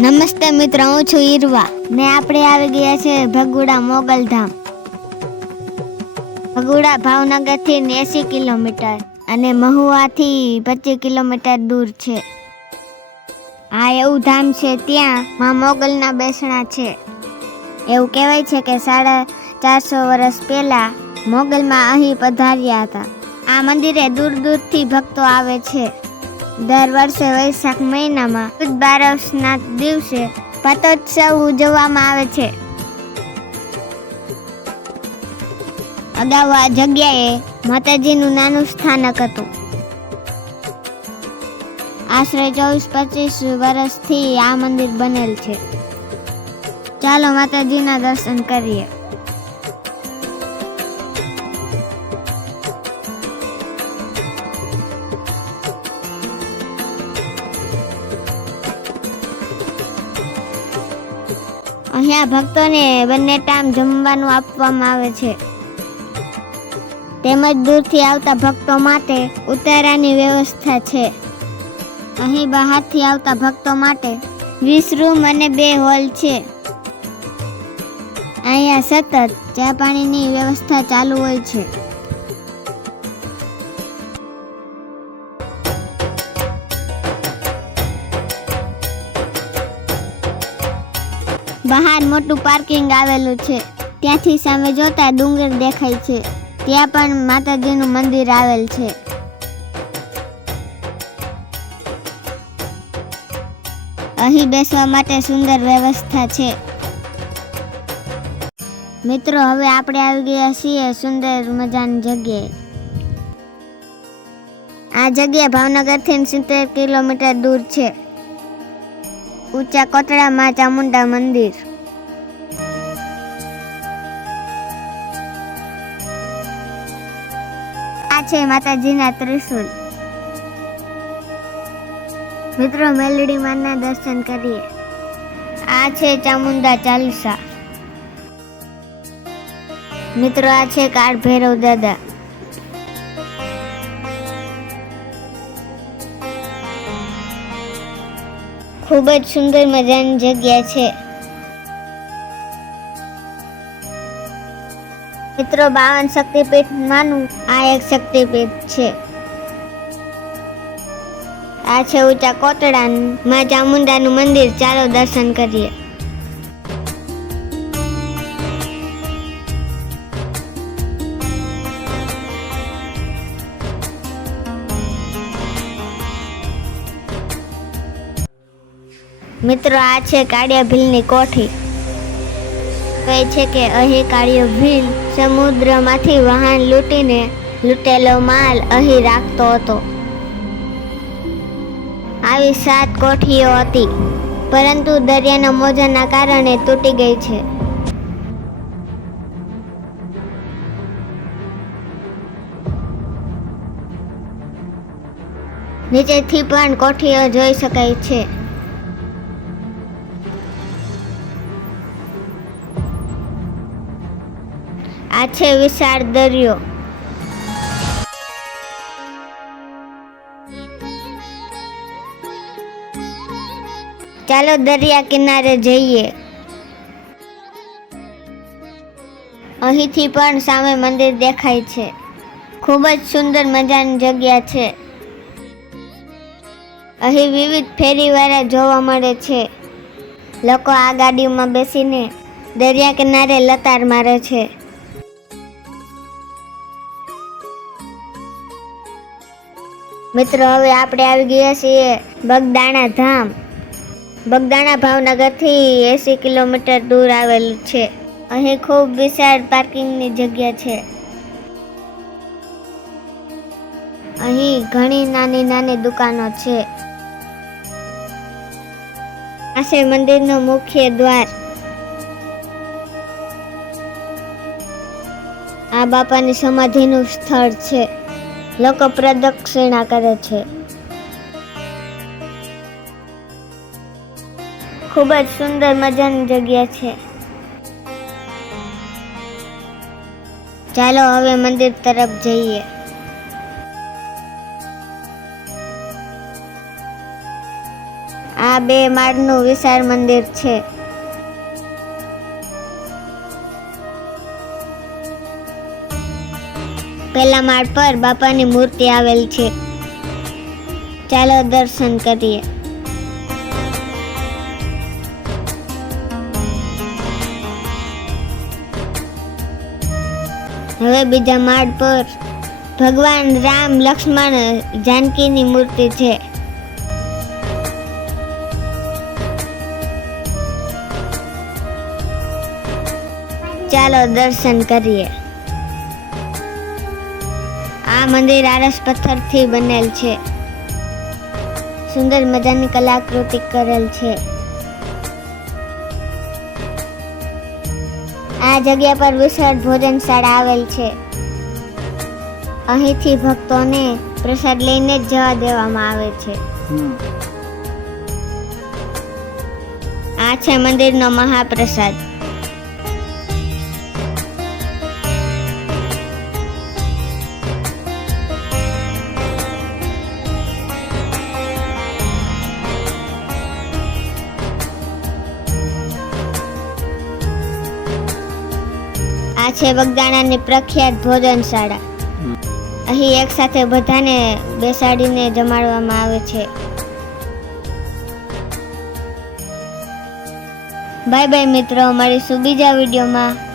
નમસ્તે મિત્ર, હું છું ઈરવા. ને આપણે આવી ગયા છે ભગુડા મોગલધામ ભગુડા ભાવનગરથી એંસી કિલોમીટર અને મહુવાથી પચીસ કિલોમીટર દૂર છે. આ એવું ધામ છે ત્યાં માં મોગલના બેસણા છે. એવું કહેવાય છે કે સાડા ચારસો વર્ષ પહેલા મોગલમાં અહીં પધાર્યા હતા. આ મંદિરે દૂર દૂરથી ભક્તો આવે છે. દર વર્ષે વૈશાખ મહિનામાં બારસના દિવસે પતોત્સવ ઉજવવામાં આવે છે. અગાઉ આ જગ્યાએ માતાજીનું નાનું સ્થાનક હતું. આશરે ચોવીસ પચીસ વર્ષથી આ મંદિર બનેલ છે. ચાલો માતાજીના દર્શન કરીએ. અહીંયા ભક્તોને બંને ટાઈમ જમવાનું આપવામાં આવે છે. તેમજ દૂરથી આવતા ભક્તો માટે ઉતારાની વ્યવસ્થા છે. અહીં બહારથી આવતા ભક્તો માટે વીસ રૂમ અને બે હોલ છે. અહીંયા સતત ચા પાણીની વ્યવસ્થા ચાલુ હોય છે. બહાર મોટું પાર્કિંગ આવેલું છે. ત્યાંથી સામે જોતા ડુંગર દેખાય છે. ત્યાં પણ માતાજીનું મંદિર આવેલ છે. અહીં બેસવા માટે સુંદર વ્યવસ્થા છે. મિત્રો, હવે આપણે આવી ગયા છીએ સુંદર મજાની જગ્યાએ. આ જગ્યા ભાવનગરથી સિત્તેર કિલોમીટર દૂર છે. ઊંચા કોટડામાં ચામુંડા મંદિર. આ છે માતાજીના ત્રિશુલ. મિત્રો, મેલડી માના દર્શન કરીએ. આ છે ચામુંડા ચાલીસા. મિત્રો, આ છે કાળ ભૈરવ દાદા. ખૂબ જ સુંદર મજાની જગ્યા છે. મિત્રો, બાવન શક્તિપીઠ માનું આ એક શક્તિપીઠ છે. આ છે ઊંચા કોટડા માં ચામુંડાનું મંદિર. ચાલો દર્શન કરીએ. મિત્રો, આ છે કાળિયા ભીલની કોઠી. કહે છે કે, અહીં કાળિયો ભીલ સમુદ્રમાંથી વાહન લૂંટીને લૂંટેલો માલ અહીં રાખતો હતો. આવી સાત કોઠીઓ હતી, પરંતુ દરિયાના મોજાના કારણે તૂટી ગઈ છે. નીચેથી પણ કોઠીઓ જોઈ શકાય છે. આ છે વિશાળ દરિયો. ચાલો દરિયા કિનારે જઈએ. અહીંથી પણ સામે મંદિર દેખાય છે. ખૂબ જ સુંદર મજાની જગ્યા છે. અહીં વિવિધ ફેરીવાળા જોવા મળે છે. લોકો આ ગાડીમાં બેસીને દરિયા કિનારે લતાર મારે છે. મિત્રો, હવે આપણે આવી ગયા છીએ બગદાણા ધામ. બગદાણા ભાવનગરથી એંસી કિલોમીટર દૂર આવેલું છે. અહીં ખૂબ વિશાળ પાર્કિંગની જગ્યા છે. અહીં ઘણી નાની નાની દુકાનો છે. આ છે મંદિરનો મુખ્ય દ્વાર. આ બાપાની સમાધિનું સ્થળ છે. લોકો પ્રદક્ષિણા કરે છે. ખૂબ જ સુંદર મજાની જગ્યા છે. ચાલો હવે મંદિર તરફ જઈએ. આ બે માળનું વિશાળ મંદિર છે. પહેલા માળ પર બાપાની મૂર્તિ આવેલ છે. ચાલો દર્શન કરીએ. હવે બીજા માળ પર ભગવાન રામ લક્ષ્મણ જાનકીની મૂર્તિ છે. ચાલો દર્શન કરીએ. આ મંદિર આરસ પથ્થરથી બનેલ છે. સુંદર મજાની કલાકૃતિ કરેલ છે. આ જગ્યા પર વિશાળ ભોજનશાળા આવેલ છે. અહીંથી ભક્તોને પ્રસાદ લઈને જ જવા દેવામાં આવે છે. આ છે મંદિરનો મહાપ્રસાદ. આ છે બગદાણાની પ્રખ્યાત ભોજનશાળા. અહીં એક સાથે બધાને બેસાડીને જમાડવામાં આવે છે. બાય બાય મિત્રો, મળીશું બીજા વિડીયોમાં.